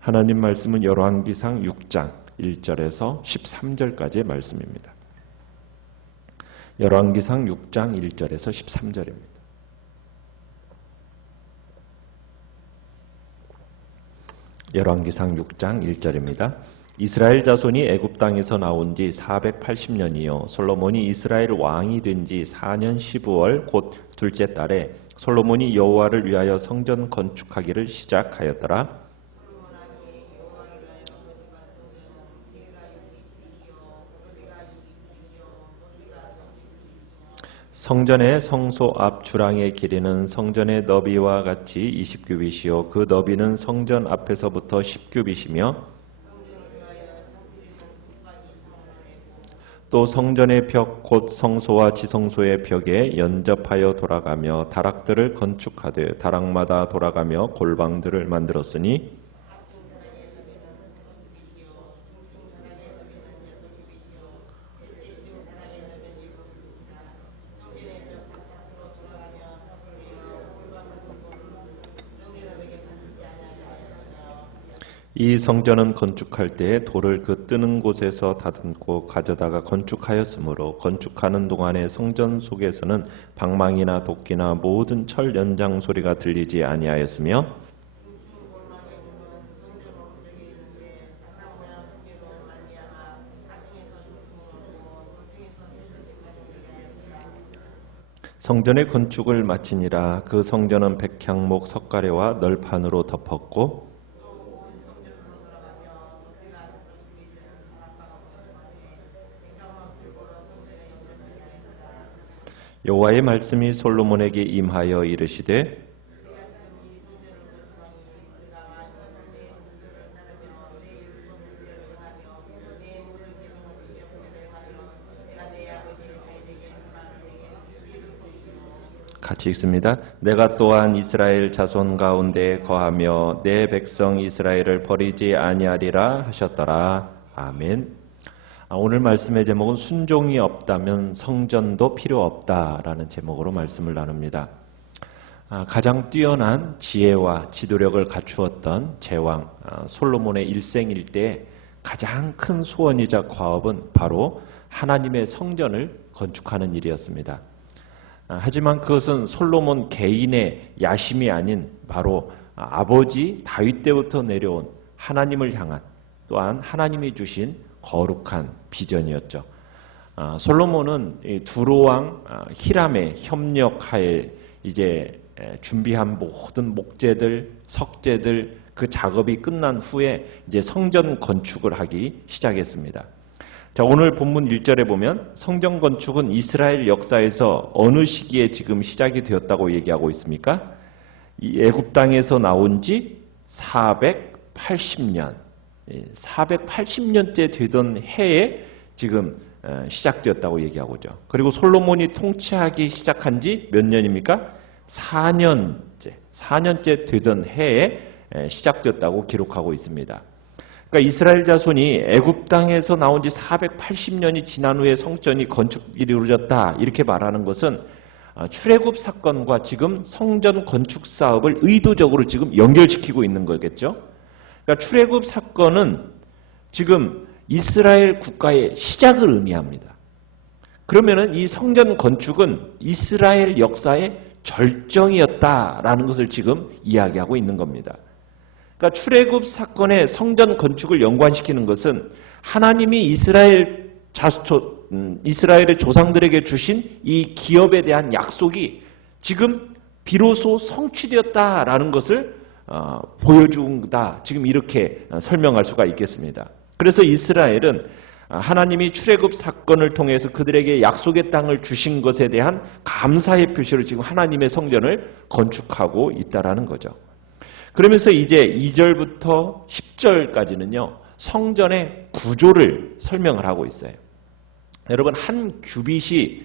하나님 말씀은 열왕기상 6장 1절에서 13절까지의 말씀입니다. 열왕기상 6장 1절에서 13절입니다. 열왕기상 6장 1절입니다. 이스라엘 자손이 애굽 땅에서 나온 지 480년이요 솔로몬이 이스라엘 왕이 된 지 4년 15월 곧 둘째 달에 솔로몬이 여호와를 위하여 성전 건축하기를 시작하였더라. 성전의 성소 앞 주랑의 길이는 성전의 너비와 같이 20규빗이요 그 너비는 성전 앞에서부터 10규빗이며 또 성전의 벽 곧 성소와 지성소의 벽에 연접하여 돌아가며 다락들을 건축하되 다락마다 돌아가며 골방들을 만들었으니 이 성전은 건축할 때에 돌을 그 뜨는 곳에서 다듬고 가져다가 건축하였으므로 건축하는 동안에 성전 속에서는 방망이나 도끼나 모든 철 연장 소리가 들리지 아니하였으며 성전의 건축을 마치니라. 그 성전은 백향목 석가래와 널판으로 덮었고 여호와의 말씀이 솔로몬에게 임하여 이르시되 같이 읽습니다. 내가 또한 이스라엘 자손 가운데 거하며 내 백성 이스라엘을 버리지 아니하리라 하셨더라. 아멘. 오늘 말씀의 제목은 순종이 없다면 성전도 필요 없다라는 제목으로 말씀을 나눕니다. 가장 뛰어난 지혜와 지도력을 갖추었던 제왕 솔로몬의 일생일대에 가장 큰 소원이자 과업은 바로 하나님의 성전을 건축하는 일이었습니다. 하지만 그것은 솔로몬 개인의 야심이 아닌 바로 아버지 다윗 때부터 내려온 하나님을 향한 또한 하나님이 주신 거룩한 비전이었죠. 솔로몬은 두로왕 히람의 협력하에 이제 준비한 모든 목재들, 석재들 그 작업이 끝난 후에 이제 성전 건축을 하기 시작했습니다. 자, 오늘 본문 1절에 보면 성전 건축은 이스라엘 역사에서 어느 시기에 지금 시작이 되었다고 얘기하고 있습니까? 이 애굽 땅에서 나온 지 480년 480년째 되던 해에 지금 시작되었다고 얘기하고 있죠. 그리고 솔로몬이 통치하기 시작한 지 몇 년입니까? 4년째 되던 해에 시작되었다고 기록하고 있습니다. 그러니까 이스라엘 자손이 애굽 땅에서 나온 지 480년이 지난 후에 성전이 건축이 이루어졌다 이렇게 말하는 것은 출애굽 사건과 지금 성전 건축 사업을 의도적으로 지금 연결시키고 있는 거겠죠. 그러니까 출애굽 사건은 지금 이스라엘 국가의 시작을 의미합니다. 그러면은 이 성전 건축은 이스라엘 역사의 절정이었다라는 것을 지금 이야기하고 있는 겁니다. 그러니까 출애굽 사건의 성전 건축을 연관시키는 것은 하나님이 이스라엘의 조상들에게 주신 이 기업에 대한 약속이 지금 비로소 성취되었다라는 것을 보여준다. 지금 이렇게 설명할 수가 있겠습니다. 그래서 이스라엘은 하나님이 출애굽 사건을 통해서 그들에게 약속의 땅을 주신 것에 대한 감사의 표시로 지금 하나님의 성전을 건축하고 있다라는 거죠. 그러면서 이제 2절부터 10절까지는요. 성전의 구조를 설명을 하고 있어요. 여러분 한 규빗이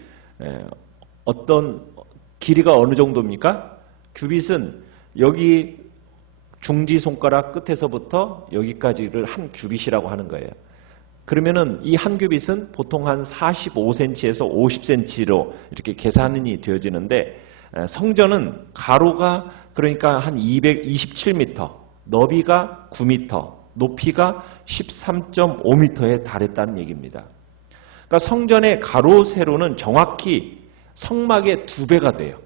어떤 길이가 어느 정도입니까? 규빗은 여기 중지손가락 끝에서부터 여기까지를 한 규빗이라고 하는 거예요. 그러면은 이 한 규빗은 보통 한 45cm에서 50cm로 이렇게 계산이 되어지는데 성전은 가로가 그러니까 한 227m, 너비가 9m, 높이가 13.5m에 달했다는 얘기입니다. 그러니까 성전의 가로 세로는 정확히 성막의 2배가 돼요.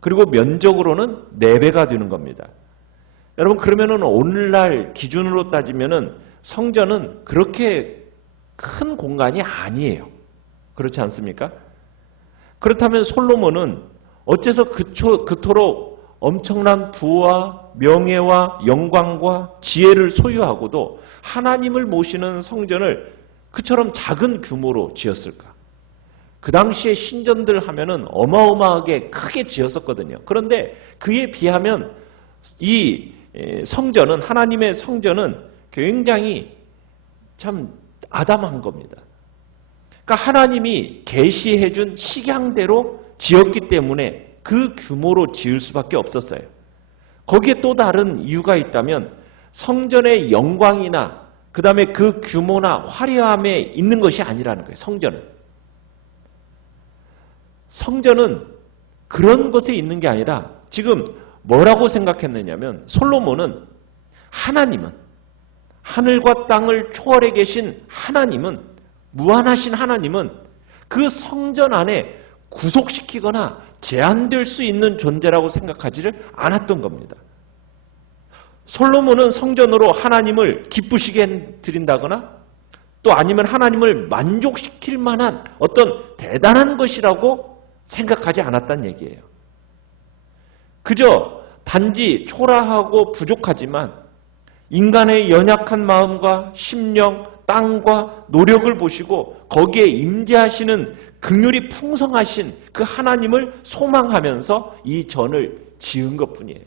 그리고 면적으로는 4배가 되는 겁니다. 여러분, 그러면은 오늘날 기준으로 따지면은 성전은 그렇게 큰 공간이 아니에요. 그렇지 않습니까? 그렇다면 솔로몬은 어째서 그토록 엄청난 부와 명예와 영광과 지혜를 소유하고도 하나님을 모시는 성전을 그처럼 작은 규모로 지었을까? 그 당시에 신전들 하면은 어마어마하게 크게 지었었거든요. 그런데 그에 비하면 이 성전은, 하나님의 성전은 굉장히 참 아담한 겁니다. 그러니까 하나님이 계시해 준 식양대로 지었기 때문에 그 규모로 지을 수밖에 없었어요. 거기에 또 다른 이유가 있다면 성전의 영광이나 그 다음에 그 규모나 화려함에 있는 것이 아니라는 거예요. 성전은 그런 것에 있는 게 아니라 지금 뭐라고 생각했느냐면 솔로몬은 하나님은, 하늘과 땅을 초월해 계신 하나님은, 무한하신 하나님은 그 성전 안에 구속시키거나 제한될 수 있는 존재라고 생각하지를 않았던 겁니다. 솔로몬은 성전으로 하나님을 기쁘시게 드린다거나 또 아니면 하나님을 만족시킬 만한 어떤 대단한 것이라고 생각하지 않았다는 얘기예요. 그저 단지 초라하고 부족하지만 인간의 연약한 마음과 심령, 땅과 노력을 보시고 거기에 임재하시는 긍휼이 풍성하신 그 하나님을 소망하면서 이 전을 지은 것뿐이에요.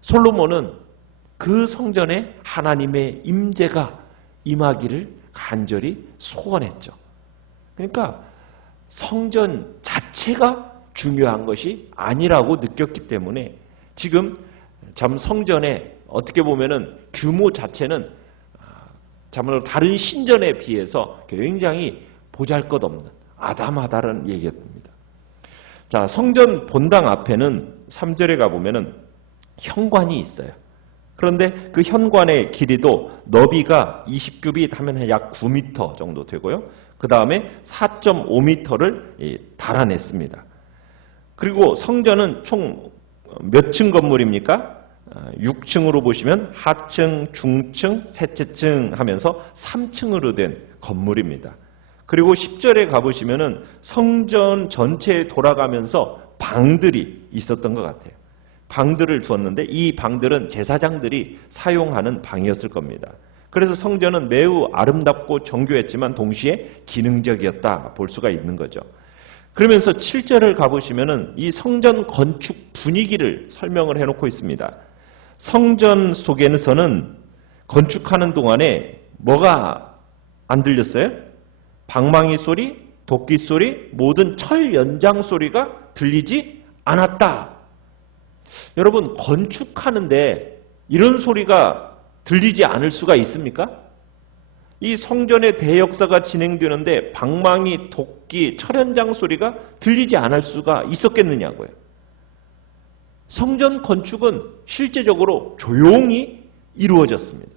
솔로몬은 그 성전에 하나님의 임재가 임하기를 간절히 소원했죠. 그러니까 성전 자체가 중요한 것이 아니라고 느꼈기 때문에 지금 참 성전의 어떻게 보면은 규모 자체는 참으로 다른 신전에 비해서 굉장히 보잘것없는 아담하다는 얘기였습니다. 자, 성전 본당 앞에는 3절에 가보면은 현관이 있어요. 그런데 그 현관의 길이도 너비가 20규빗 하면 약 9m 정도 되고요. 그 다음에 4.5m를 달아냈습니다. 그리고 성전은 총 몇 층 건물입니까? 6층으로 보시면 하층, 중층, 셋째층 하면서 3층으로 된 건물입니다. 그리고 10절에 가보시면은 성전 전체에 돌아가면서 방들이 있었던 것 같아요. 방들을 두었는데 이 방들은 제사장들이 사용하는 방이었을 겁니다. 그래서 성전은 매우 아름답고 정교했지만 동시에 기능적이었다 볼 수가 있는 거죠. 그러면서 7절을 가보시면은 이 성전 건축 분위기를 설명을 해놓고 있습니다. 성전 속에서는 건축하는 동안에 뭐가 안 들렸어요? 방망이 소리, 도끼 소리, 모든 철 연장 소리가 들리지 않았다. 여러분, 건축하는데 이런 소리가 들리지 않을 수가 있습니까? 이 성전의 대역사가 진행되는데 방망이, 도끼, 철연장 소리가 들리지 않을 수가 있었겠느냐고요. 성전 건축은 실제적으로 조용히 이루어졌습니다.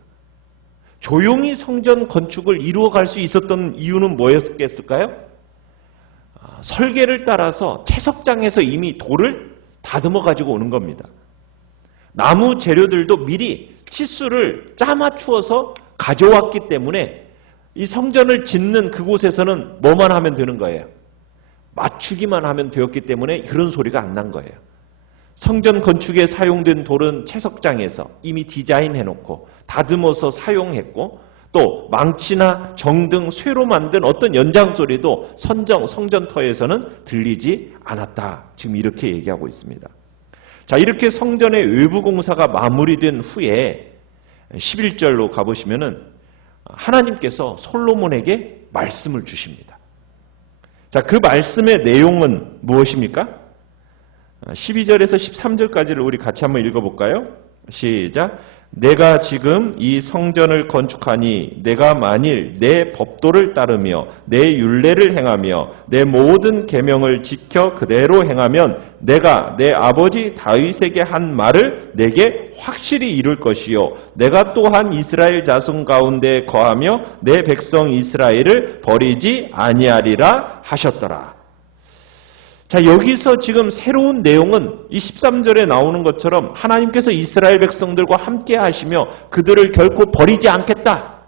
조용히 성전 건축을 이루어갈 수 있었던 이유는 뭐였겠을까요? 설계를 따라서 채석장에서 이미 돌을 다듬어 가지고 오는 겁니다. 나무 재료들도 미리 치수를 짜맞추어서 가져왔기 때문에 이 성전을 짓는 그곳에서는 뭐만 하면 되는 거예요? 맞추기만 하면 되었기 때문에 그런 소리가 안 난 거예요. 성전 건축에 사용된 돌은 채석장에서 이미 디자인해놓고 다듬어서 사용했고 또 망치나 정 등 쇠로 만든 어떤 연장 소리도 성전터에서는 들리지 않았다. 지금 이렇게 얘기하고 있습니다. 자, 이렇게 성전의 외부 공사가 마무리된 후에 11절로 가보시면은 하나님께서 솔로몬에게 말씀을 주십니다. 자, 그 말씀의 내용은 무엇입니까? 12절에서 13절까지를 우리 같이 한번 읽어볼까요? 시작. 내가 지금 이 성전을 건축하니 내가 만일 내 법도를 따르며 내 율례를 행하며 내 모든 계명을 지켜 그대로 행하면 내가 내 아버지 다윗에게 한 말을 내게 확실히 이룰 것이요 내가 또한 이스라엘 자손 가운데 거하며 내 백성 이스라엘을 버리지 아니하리라 하셨더라. 자, 여기서 지금 새로운 내용은 이 13절에 나오는 것처럼 하나님께서 이스라엘 백성들과 함께 하시며 그들을 결코 버리지 않겠다.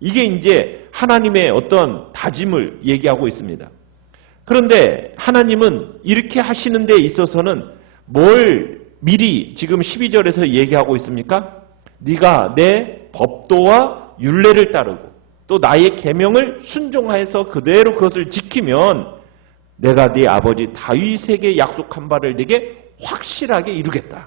이게 이제 하나님의 어떤 다짐을 얘기하고 있습니다. 그런데 하나님은 이렇게 하시는 데 있어서는 뭘 미리 지금 12절에서 얘기하고 있습니까? 네가 내 법도와 율례를 따르고 또 나의 계명을 순종하여서 그대로 그것을 지키면 내가 네 아버지 다윗에게 약속한 바를 네게 확실하게 이루겠다.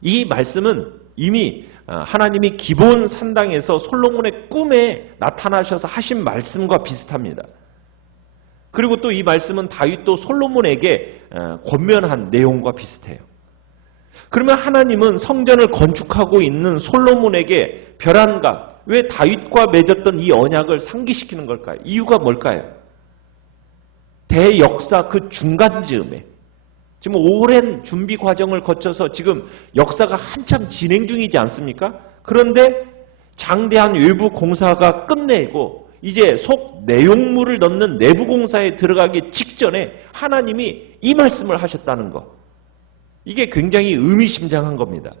이 말씀은 이미 하나님이 기본 산당에서 솔로몬의 꿈에 나타나셔서 하신 말씀과 비슷합니다. 그리고 또 이 말씀은 다윗도 솔로몬에게 권면한 내용과 비슷해요. 그러면 하나님은 성전을 건축하고 있는 솔로몬에게 벼랑간, 왜 다윗과 맺었던 이 언약을 상기시키는 걸까요? 이유가 뭘까요? 대역사 그 중간 즈음에 지금 오랜 준비 과정을 거쳐서 지금 역사가 한참 진행 중이지 않습니까? 그런데 장대한 외부 공사가 끝내고 이제 속 내용물을 넣는 내부 공사에 들어가기 직전에 하나님이 이 말씀을 하셨다는 것. 이게 굉장히 의미심장한 겁니다.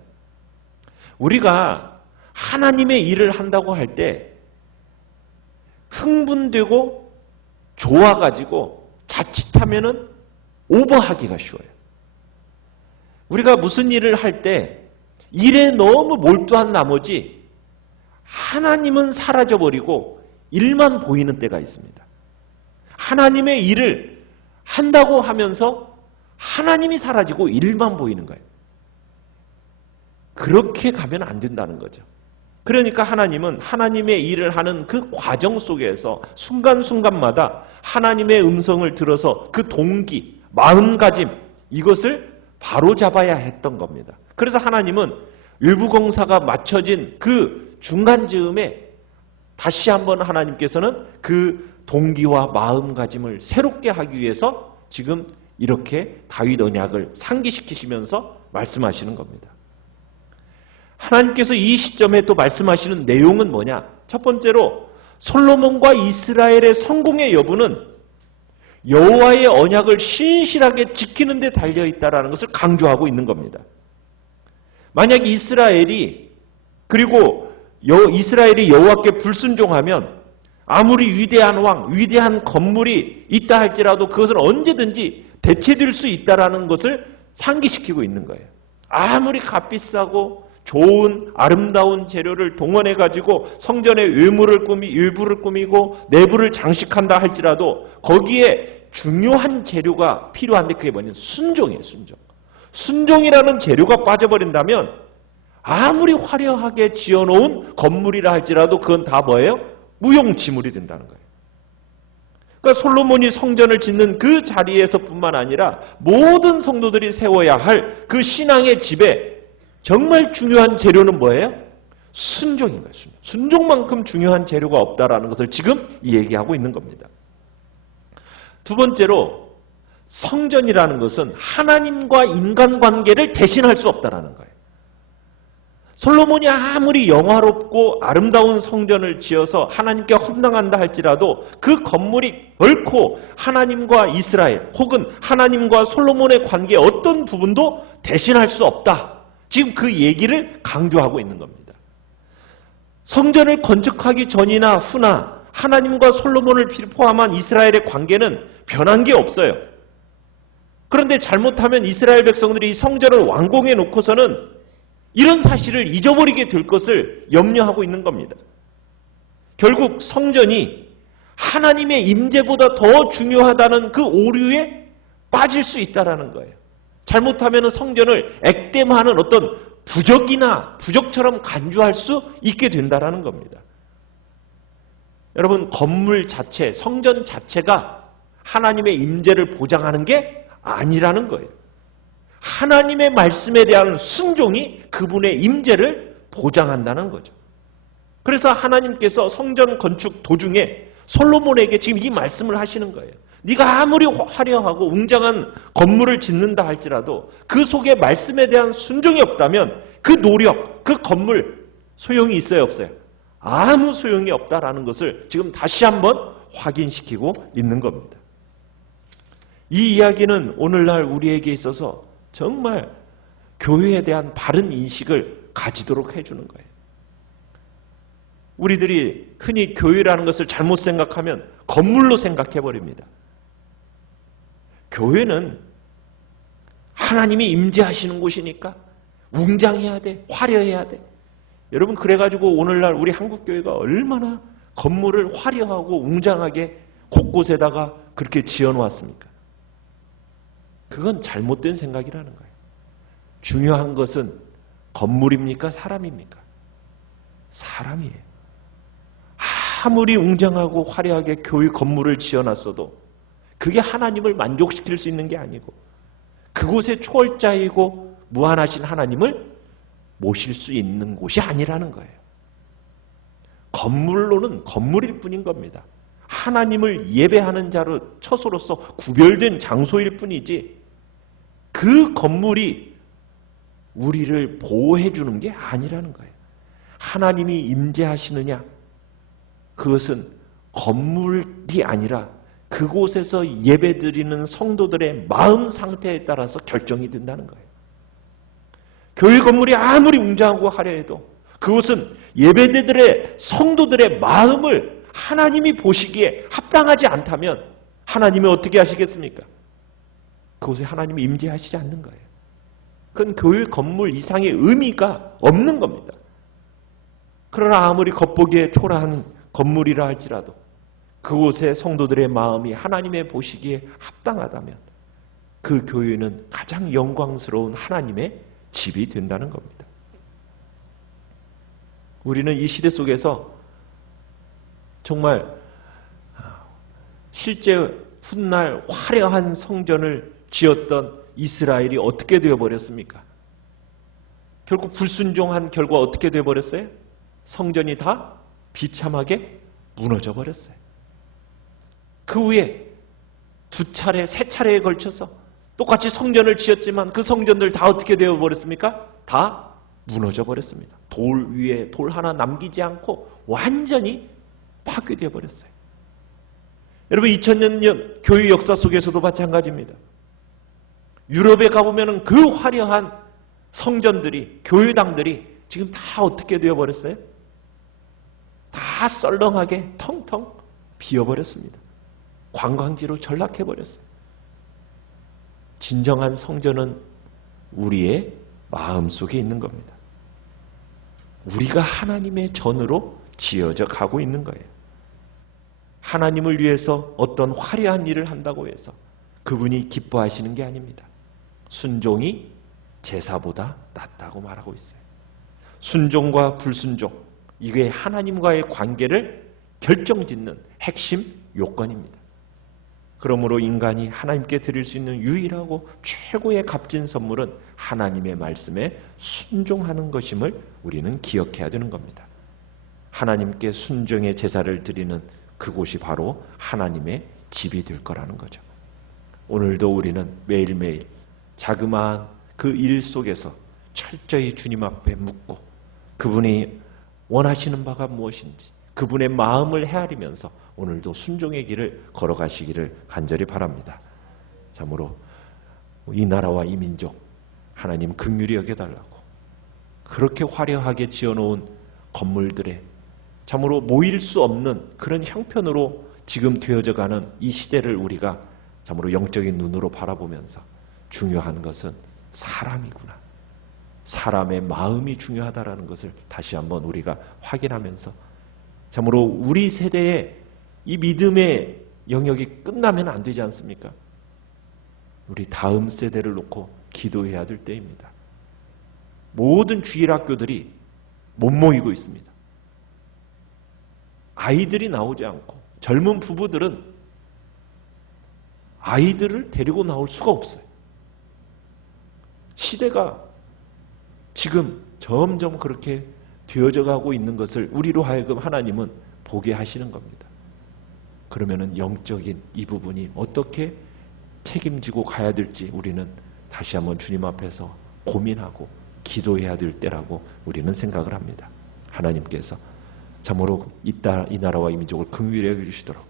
우리가 하나님의 일을 한다고 할 때 흥분되고 좋아가지고 자칫하면은 오버하기가 쉬워요. 우리가 무슨 일을 할 때 일에 너무 몰두한 나머지 하나님은 사라져버리고 일만 보이는 때가 있습니다. 하나님의 일을 한다고 하면서 하나님이 사라지고 일만 보이는 거예요. 그렇게 가면 안 된다는 거죠. 그러니까 하나님은 하나님의 일을 하는 그 과정 속에서 순간순간마다 하나님의 음성을 들어서 그 동기, 마음가짐 이것을 바로잡아야 했던 겁니다. 그래서 하나님은 일부 공사가 맞춰진 그 중간 즈음에 다시 한번 하나님께서는 그 동기와 마음가짐을 새롭게 하기 위해서 지금 이렇게 다윗 언약을 상기시키시면서 말씀하시는 겁니다. 하나님께서 이 시점에 또 말씀하시는 내용은 뭐냐? 첫 번째로 솔로몬과 이스라엘의 성공의 여부는 여호와의 언약을 신실하게 지키는 데 달려있다라는 것을 강조하고 있는 겁니다. 만약 이스라엘이 그리고 이스라엘이 여호와께 불순종하면 아무리 위대한 왕, 위대한 건물이 있다 할지라도 그것은 언제든지 대체될 수 있다라는 것을 상기시키고 있는 거예요. 아무리 값비싸고 좋은 아름다운 재료를 동원해 가지고 성전의 외부를 꾸미고 내부를 장식한다 할지라도 거기에 중요한 재료가 필요한데 그게 뭐냐면 순종이에요. 순종이라는 재료가 빠져버린다면 아무리 화려하게 지어놓은 건물이라 할지라도 그건 다 뭐예요? 무용지물이 된다는 거예요. 그러니까 솔로몬이 성전을 짓는 그 자리에서뿐만 아니라 모든 성도들이 세워야 할 그 신앙의 집에 정말 중요한 재료는 뭐예요? 순종인 거예요. 순종만큼 중요한 재료가 없다라는 것을 지금 얘기하고 있는 겁니다. 두 번째로 성전이라는 것은 하나님과 인간관계를 대신할 수 없다라는 거예요. 솔로몬이 아무리 영화롭고 아름다운 성전을 지어서 하나님께 헌당한다 할지라도 그 건물이 결코 하나님과 이스라엘 혹은 하나님과 솔로몬의 관계의 어떤 부분도 대신할 수 없다. 지금 그 얘기를 강조하고 있는 겁니다. 성전을 건축하기 전이나 후나 하나님과 솔로몬을 포함한 이스라엘의 관계는 변한 게 없어요. 그런데 잘못하면 이스라엘 백성들이 이 성전을 완공해 놓고서는 이런 사실을 잊어버리게 될 것을 염려하고 있는 겁니다. 결국 성전이 하나님의 임재보다 더 중요하다는 그 오류에 빠질 수 있다는 거예요. 잘못하면 성전을 액땜하는 어떤 부적처럼 간주할 수 있게 된다는 겁니다. 여러분, 건물 자체, 성전 자체가 하나님의 임재를 보장하는 게 아니라는 거예요. 하나님의 말씀에 대한 순종이 그분의 임재를 보장한다는 거죠. 그래서 하나님께서 성전 건축 도중에 솔로몬에게 지금 이 말씀을 하시는 거예요. 네가 아무리 화려하고 웅장한 건물을 짓는다 할지라도 그 속에 말씀에 대한 순종이 없다면 그 노력, 그 건물 소용이 있어요, 없어요? 아무 소용이 없다라는 것을 지금 다시 한번 확인시키고 있는 겁니다. 이 이야기는 오늘날 우리에게 있어서 정말 교회에 대한 바른 인식을 가지도록 해주는 거예요. 우리들이 흔히 교회라는 것을 잘못 생각하면 건물로 생각해버립니다. 교회는 하나님이 임재하시는 곳이니까 웅장해야 돼, 화려해야 돼. 여러분, 그래가지고 오늘날 우리 한국교회가 얼마나 건물을 화려하고 웅장하게 곳곳에다가 그렇게 지어놓았습니까? 그건 잘못된 생각이라는 거예요. 중요한 것은 건물입니까? 사람입니까? 사람이에요. 아무리 웅장하고 화려하게 교회 건물을 지어놨어도 그게 하나님을 만족시킬 수 있는 게 아니고 그곳에 초월자이고 무한하신 하나님을 모실 수 있는 곳이 아니라는 거예요. 건물로는 건물일 뿐인 겁니다. 하나님을 예배하는 자로 처소로서 구별된 장소일 뿐이지 그 건물이 우리를 보호해 주는 게 아니라는 거예요. 하나님이 임재하시느냐, 그것은 건물이 아니라 그곳에서 예배드리는 성도들의 마음 상태에 따라서 결정이 된다는 거예요. 교회 건물이 아무리 웅장하고 화려해도 그것은 예배드들의 성도들의 마음을 하나님이 보시기에 합당하지 않다면 하나님이 어떻게 하시겠습니까? 그곳에 하나님이 임재하시지 않는 거예요. 그건 교회 건물 이상의 의미가 없는 겁니다. 그러나 아무리 겉보기에 초라한 건물이라 할지라도 그곳의 성도들의 마음이 하나님의 보시기에 합당하다면 그 교회는 가장 영광스러운 하나님의 집이 된다는 겁니다. 우리는 이 시대 속에서 정말 실제 훗날 화려한 성전을 지었던 이스라엘이 어떻게 되어버렸습니까? 결국 불순종한 결과 어떻게 되어버렸어요? 성전이 다 비참하게 무너져 버렸어요. 그 후에 두 차례, 세 차례에 걸쳐서 똑같이 성전을 지었지만 그 성전들 다 어떻게 되어버렸습니까? 다 무너져 버렸습니다. 돌 위에 돌 하나 남기지 않고 완전히 파괴되어 버렸어요. 여러분, 2000년 교회 역사 속에서도 마찬가지입니다. 유럽에 가보면 그 화려한 성전들이, 교회당들이 지금 다 어떻게 되어버렸어요? 다 썰렁하게 텅텅 비어버렸습니다. 관광지로 전락해버렸어요. 진정한 성전은 우리의 마음속에 있는 겁니다. 우리가 하나님의 전으로 지어져 가고 있는 거예요. 하나님을 위해서 어떤 화려한 일을 한다고 해서 그분이 기뻐하시는 게 아닙니다. 순종이 제사보다 낫다고 말하고 있어요. 순종과 불순종, 이게 하나님과의 관계를 결정짓는 핵심 요건입니다. 그러므로 인간이 하나님께 드릴 수 있는 유일하고 최고의 값진 선물은 하나님의 말씀에 순종하는 것임을 우리는 기억해야 되는 겁니다. 하나님께 순종의 제사를 드리는 그곳이 바로 하나님의 집이 될 거라는 거죠. 오늘도 우리는 매일매일 자그마한 그 일 속에서 철저히 주님 앞에 묻고 그분이 원하시는 바가 무엇인지 그분의 마음을 헤아리면서 오늘도 순종의 길을 걸어가시기를 간절히 바랍니다. 참으로 이 나라와 이 민족 하나님 긍휼히 여겨달라고, 그렇게 화려하게 지어놓은 건물들에 참으로 모일 수 없는 그런 형편으로 지금 되어져가는 이 시대를 우리가 참으로 영적인 눈으로 바라보면서 중요한 것은 사람이구나, 사람의 마음이 중요하다라는 것을 다시 한번 우리가 확인하면서 참으로 우리 세대의 이 믿음의 영역이 끝나면 안 되지 않습니까? 우리 다음 세대를 놓고 기도해야 될 때입니다. 모든 주일학교들이 못 모이고 있습니다. 아이들이 나오지 않고 젊은 부부들은 아이들을 데리고 나올 수가 없어요. 시대가 지금 점점 그렇게 되어져 가고 있는 것을 우리로 하여금 하나님은 보게 하시는 겁니다. 그러면은 영적인 이 부분이 어떻게 책임지고 가야 될지 우리는 다시 한번 주님 앞에서 고민하고 기도해야 될 때라고 우리는 생각을 합니다. 하나님께서 참으로 이 나라와 이 민족을 긍휼히 여겨주시도록,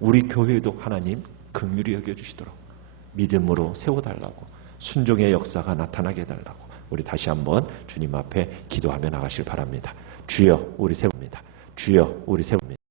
우리 교회도 하나님 긍휼히 여겨주시도록 믿음으로 세워달라고, 순종의 역사가 나타나게 해달라고 우리 다시 한번 주님 앞에 기도하며 나가실 바랍니다. 주여 우리 세웁니다. 주여 우리 세웁니다.